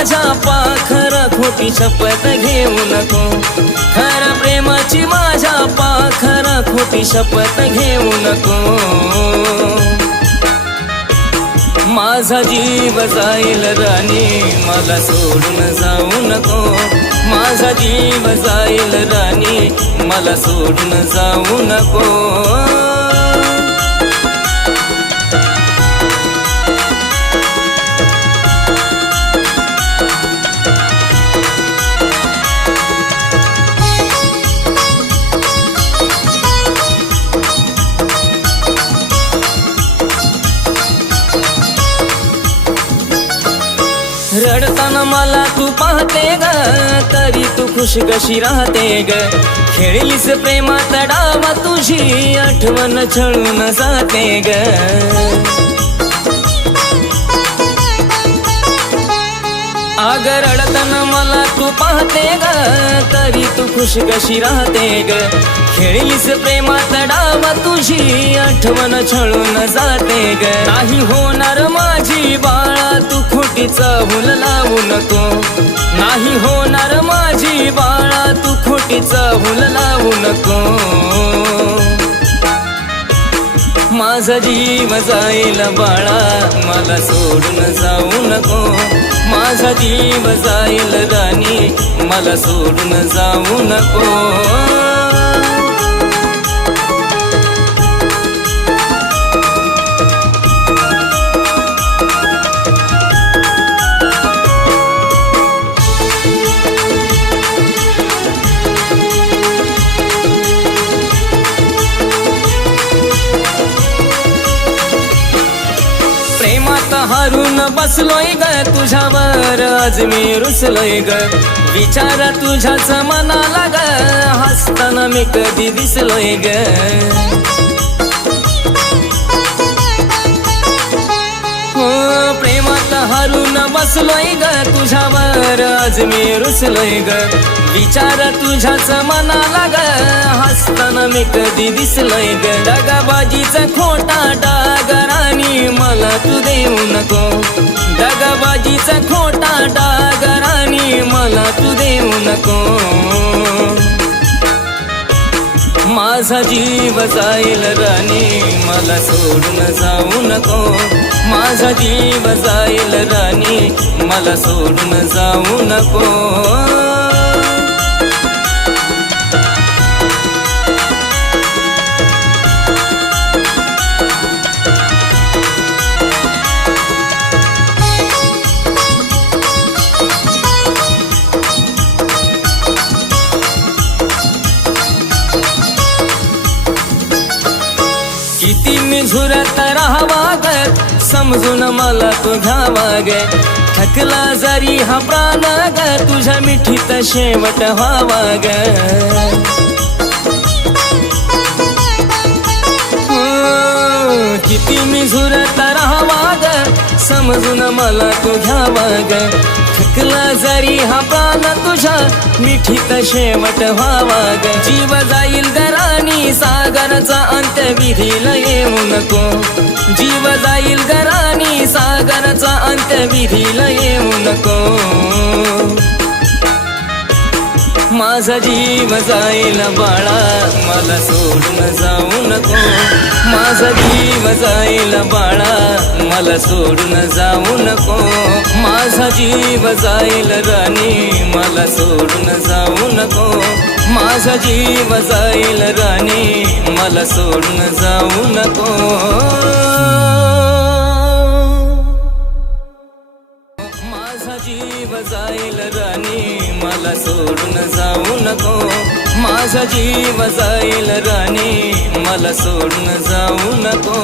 माझ्या पाखर खोटी शपथ घेऊ नको खऱ्या प्रेमाची माझ्या पाखर खोटी शपथ घेऊ नको माझा जीव जाईल राणी मला सोडून जाऊ नको माझा जीव जाईल राणी मला सोडून जाऊ नको रडताना मला तू पाहते ग तरी तू खुश कशी राहते ग खेळलीस प्रेमात डावा तुझी आठवण छळून जाते ग अग रडताना मला तू पाहते ग तरी तू खुश कशी राहते ग खेळलीस प्रेमात डावा तुझी आठवण छळून जाते ग नाही होणार माझी बाळा तू खोटीचा हुल लावू नको नाही होणार माझी बाळा तू खोटीचा हुल लावू नको माझा जीव जाईल बाळा मला सोडून जाऊ नको माझा जीव जाईल राणी मला सोडून जाऊ नको हारून बसलोय ग तुझ्यावर आज मी रुसलोय ग विचार तुझ्याच मनाला ग हसताना मी कधी दिसलोय ग हो प्रेमात हारून बसलोय ग तुझ्यावर आज मी रुसलोय ग विचार तुझ्याच मनाला ग हसताना मी कधी दिसलोय ग दगाबाजीचा खोटा डागरानी मला तू देऊ नको दगाबाजीचा खोटा डागरानी मला तू देऊ नको माझा जीव जाईल राणी मला सोडून जाऊ नको माझा जीव जाईल राणी मला सोडून जाऊ नको किती मी झुरत राहावा ग समजून मला तू घ्यावा ग थकला जरी हा प्राण ग तुझ्या मिठीत शेवट व्हावा ग किती मी झुरत राहावा ग समजून मला तू घ्यावा ग थकला जरी हा प्राण तुझ्या मिठीत शेवट व्हावा ग जीव जाईल गरानी सागरचा अंत विधीला येऊ नको जीव जाईल गरानी सागरचा अंत विधीला येऊ नको माझा जीव जाईल बाळा मला सोडून जाऊ नको माझा जीव जाईल बाळा मला सोडून जाऊ नको माझा जीव जाईल राणी मला सोडून जाऊ नको माझा जीव जाईल राणी मला सोडून जाऊ नको माझा जीव जाईल राणी मला सोडून जाऊ नको माझा जीव जाईल राणी मला सोडून जाऊ नको